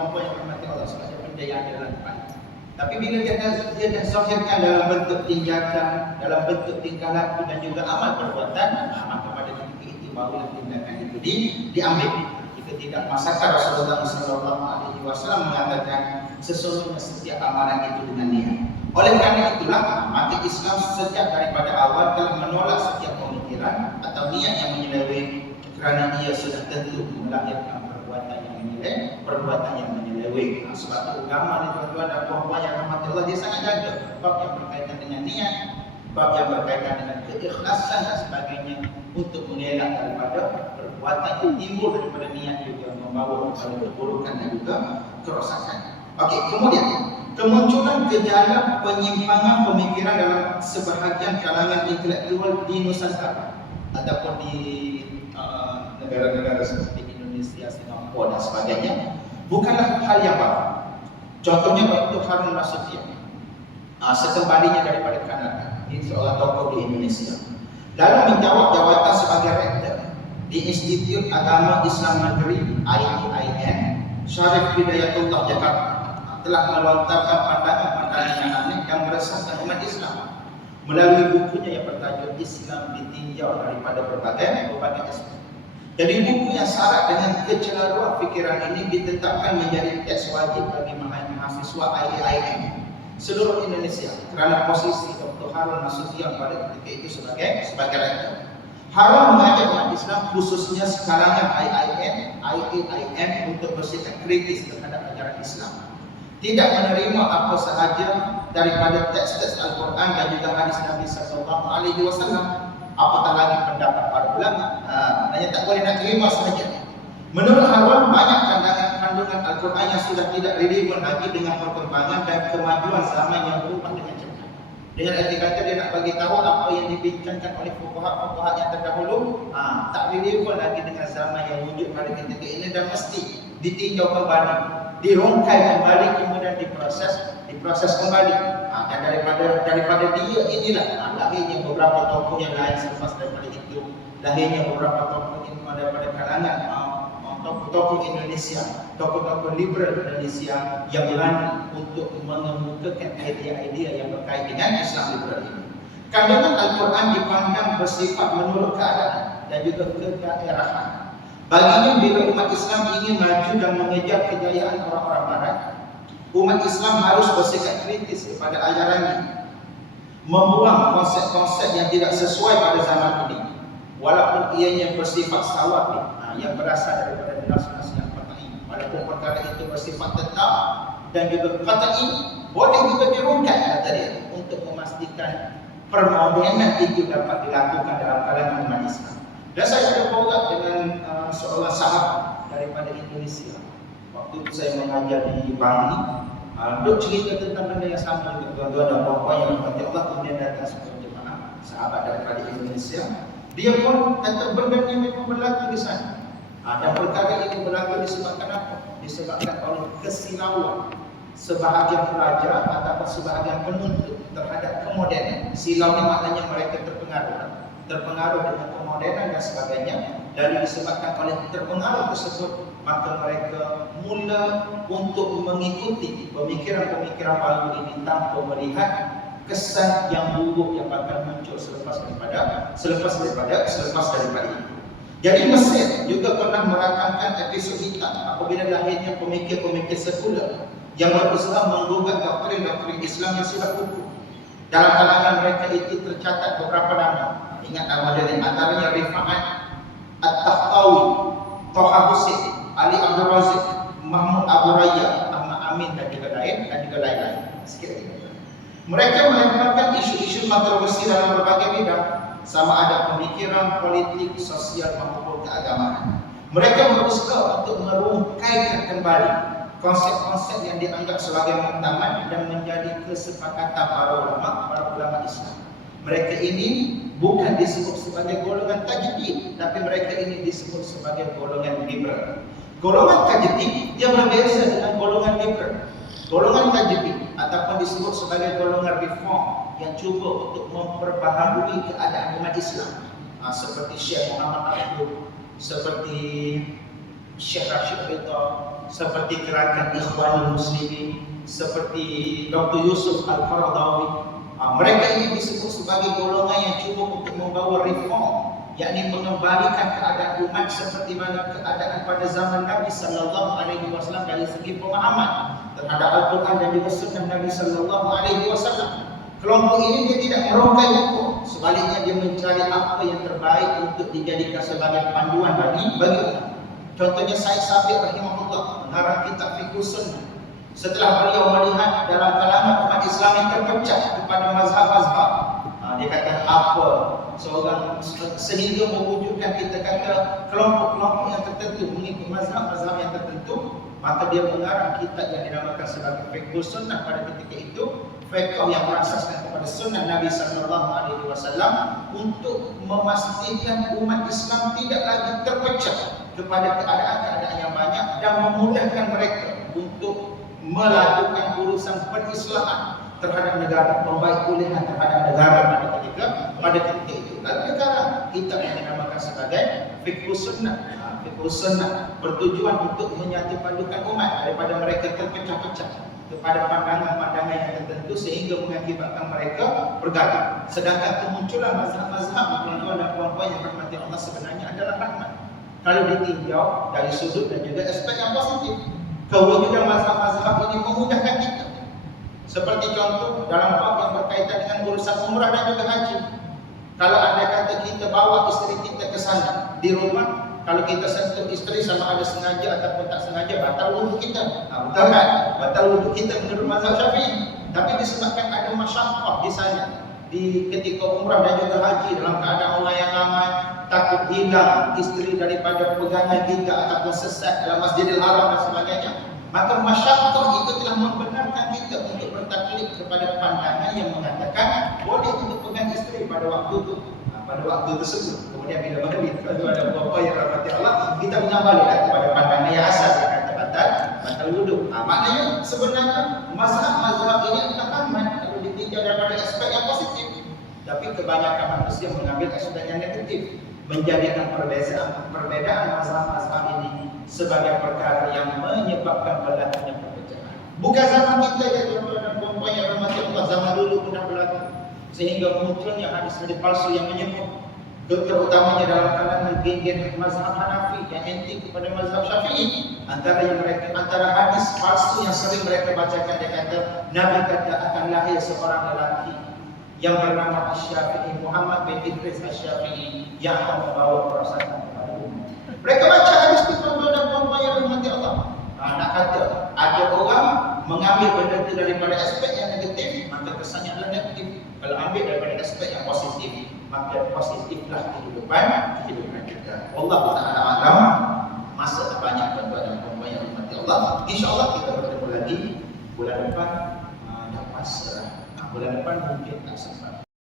perempuan yang bermati Allah sebagai penjayaan dalam depan. Tapi bila dia dah zahirkan dalam bentuk tindakan, dalam bentuk tingkah laku dan juga amal perbuatan, maka pada ketika itu barulah tindakan itu diambil. Jika tidak, masakah Rasulullah SAW mengatakan sesungguhnya setiap amalan itu dengan niat. Oleh kerana itulah, maka Islam sejak daripada awal telah menolak setiap pemikiran atau niat yang menyeleweng, kerana ia sudah tentu melahirkan perbuatan yang menyeleweng. Sebab itu agama ni tuan-tuan dan puan-puan yang rahmat Allah, dia sangat jaga bab yang berkaitan dengan niat, bab yang berkaitan dengan keikhlasan dan sebagainya, untuk mengelak daripada perbuatan yang timbul daripada niat juga membawa kepada keburukan dan juga kerosakan. Okey, kemudian kemunculan gejala penyimpangan pemikiran dalam sebahagian kalangan intelektual di Nusantara ataupun di negara-negara seperti Indonesia, Singapura dan sebagainya bukanlah hal yang baru. Contohnya Dr. Harun Nasution, sekembalinya daripada Kanada, ini seorang tokoh di Indonesia, lalu menjawab jawatan sebagai rektor di Institut Agama Islam Negeri IAIN Syarif Hidayatullah Jakarta, telah melontarkan pandangan-pandangan yang aneh yang meresahkan umat Islam melalui bukunya yang bertajuk Islam Ditinjau daripada berbagai aspek. Jadi buku yang syarat dengan kecelaruan fikiran ini ditetapkan menjadi teks wajib bagi mahasiswa IAIN seluruh Indonesia kerana posisi Dr. Harun Nasution pada ketika itu sebagai rektor. Harun mengajak umat Islam khususnya sekalangan IAIN untuk bersikap kritis terhadap ajaran Islam, tidak menerima apa sahaja daripada teks-teks Al-Quran dan juga hadis Nabi SAW, apatah lagi pendapat para ulama. Hanya tak boleh nak terima sahaja. Menurut Harun, banyak kandungan Al-Quran yang sudah tidak relevan lagi dengan perkembangan dan kemajuan zaman yang berubah dengan cepat. Dengan arti kata dia nak bagi tahu apa yang dibincangkan oleh fuqaha yang terdahulu tak relevan lagi dengan zaman yang wujud pada ketika ini dan mesti ditinjau kembali, dirungkai kembali, kemudian diproses kembali. Dan daripada dia inilah lahirnya beberapa tokoh yang lain selepas daripada itu, lahirnya beberapa tokoh daripada kalangan tokoh Indonesia, tokoh-tokoh liberal Indonesia yang berani untuk mengemukakan idea-idea yang berkait dengan Islam liberal ini. Kandungan Al-Quran dipandang bersifat menurut keadaan dan juga kedaerahan. Baginya, bila umat Islam ingin maju dan mengejar kejayaan orang-orang Barat, umat Islam harus bersikap kritis kepada ajarannya, membuang konsep-konsep yang tidak sesuai pada zaman ini, walaupun ianya bersifat sawabi, yang berasal daripada nas-nas yang qat'i. Walaupun perkara itu bersifat tetap dan juga qat'i, boleh juga dirungkai kata dia untuk memastikan permodenan itu dapat dilakukan dalam kalangan umat Islam. Dan saya ada borak dengan seorang sahabat daripada Indonesia. Waktu itu saya mengajar di Bangli, duk cerita tentang benda yang sama juga tuan-tuan dan puan-puan yang berkata Allah, kemudian datang sebuah jemaah sahabat daripada Indonesia. Dia pun kata benda ini memang berlaku di sana. Dan perkara ini berlaku disebabkan apa? Disebabkan oleh kesilauan sebahagian pelajar ataupun sebahagian penuntut terhadap kemodenan. Silau ni maknanya mereka terpengaruh dengan kemodenan dan sebagainya. Dan disebabkan oleh terpengaruh tersebut, maka mereka mula untuk mengikuti pemikiran-pemikiran baru ini tanpa melihat kesan yang buruk yang bakal muncul selepas daripada itu. Jadi Mesir juga pernah merakamkan episod hitam apabila lahirnya pemikir-pemikir sekular yang berusaha menggugat doktrin-doktrin Islam yang sudah kukuh. Dalam kalangan mereka itu tercatat beberapa nama. Ingat nama dia, antaranya Rifa'at At-Tahtawi, Toha Husin, Ali Abdul Razik, Mahmud Abu Raya, Ahmad Amin dan juga lain-lain. Sikit lagi. Mereka melemparkan isu-isu kontroversi dalam berbagai bidang, sama ada pemikiran, politik, sosial maupun keagamaan. Mereka berusaha untuk merungkaikan kembali konsep-konsep yang dianggap sebagai muktamad dan menjadi kesepakatan para ulama Islam. Mereka ini bukan disebut sebagai golongan tajdid, tapi mereka ini disebut sebagai golongan liberal. Golongan tajdid dia berbeza dengan golongan liberal. Golongan tajdid ataupun disebut sebagai golongan reform yang cuba untuk memperbaharui keadaan umat Islam, seperti Syekh Muhammad Abdul, seperti Syekh Rashid Ridha, seperti gerakan Ikhwanul Muslimin, seperti Dr. Yusuf Al-Qaradawi. Mereka ini disebut sebagai golongan yang cuba untuk membawa reform, yakni mengembalikan keadaan umat seperti mana keadaan pada zaman Nabi sallallahu alaihi wasallam dari segi pemahaman terhadap Al-Quran dan juga sunnah Nabi sallallahu alaihi wasallam. Kelompok ini dia tidak merongkai hukum, sebaliknya dia mencari apa yang terbaik untuk dijadikan sebagai panduan bagi umat. Contohnya Syekh Sabiq rahimahullah mengarang kitab Fiqh Sunnah. Setelah beliau melihat dalam kalangan umat Islam yang terpecah kepada mazhab-mazhab, dia kata apa seorang sehingga mewujudkan kita kata kelompok-kelompok yang tertentu mengikut mazhab-mazhab yang tertentu, maka dia mengarang kitab yang dinamakan sebagai Fiqh Sunnah pada ketika itu, fiqh yang berasaskan kepada sunnah Nabi sallallahu alaihi wasallam untuk memastikan umat Islam tidak lagi terpecah kepada keadaan-keadaan yang banyak dan memudahkan mereka untuk melakukan urusan perislahan terhadap negara, membaik pulihan terhadap negara pada ketika itu. Dan sekarang kitab yang dinamakan sebagai Fiqh Sunnah. Fiqh Sunnah bertujuan untuk menyatu padukan umat daripada mereka terpecah-pecah kepada pandangan-pandangan yang tertentu sehingga mengakibatkan mereka bergaduh. Sedangkan kemunculan mazhab-mazhab tuan-tuan dan puan-puan yang rahmati Allah sebenarnya adalah rahmat kalau ditinjau dari sudut dan juga aspek yang positif. Kewujudan mazhab-mazhab ini memudahkan kita. Seperti contoh dalam bab yang berkaitan dengan urusan umrah dan juga haji. Kalau anda kata kita bawa isteri kita ke sana di rumah, kalau kita sentuh isteri sama ada sengaja ataupun tak sengaja, batal wudhu kita. Betul kan? Batal wudhu kita menurut mazhab Syafi'i. Tapi disebabkan ada masyaqqah di sana, di ketika umrah dan juga haji, dalam keadaan orang yang ramai, takut hilang isteri daripada pegangan kita ataupun sesat dalam Masjidil Haram dan sebagainya, maka masyaqqah itu telah membenarkan kita untuk bertaklid kepada pandangan yang mengatakan boleh untuk pegang isteri pada waktu itu, pada waktu tersebut. Kemudian bila balik kalau ada apa-apa yang rahmati Allah, kita mengembalikan kepada pandangan yang asal yang kata batal wudhu. Maknanya sebenarnya mazhab-mazhab ini adalah aman kalau ditinjau daripada aspek yang positif. Tapi kebanyakan manusia mengambil aspek yang negatif, menjadikan perbedaan mazhab-mazhab ini sebagai perkara yang menyebabkan berlakunya perpecahan. Bukan zaman kita ya tuan-tuan dan puan-puan yang rahmati Allah, zaman dulu pernah berlaku. Sehingga munculnya hadis-hadis palsu yang menyebut, terutamanya dalam kalangan geng-geng mazhab Hanafi yang anti kepada mazhab Syafi'i. Antara hadis palsu yang sering mereka bacakan, dia kata Nabi kata akan lahir seorang lelaki yang bernama Asy-Syafi'i, Muhammad bin Idris Asy-Syafi'i, yang akan membawa perasaan kepada umat. Mereka baca hadis itu tuan-tuan dan puan-puan yang rahmati Allah. Nak kata ada orang mengambil benda itu daripada aspek yang negatif, maka kesannya adalah negatif. Kalau ambil daripada aspek yang positif, maka positiflah kehidupan kita. Allah Ta'ala alam. Masa terbanyak tuan-tuan dan puan-puan yang rahmati Allah. InsyaAllah kita bertemu lagi bulan depan. Bulan depan mungkin tak sempat.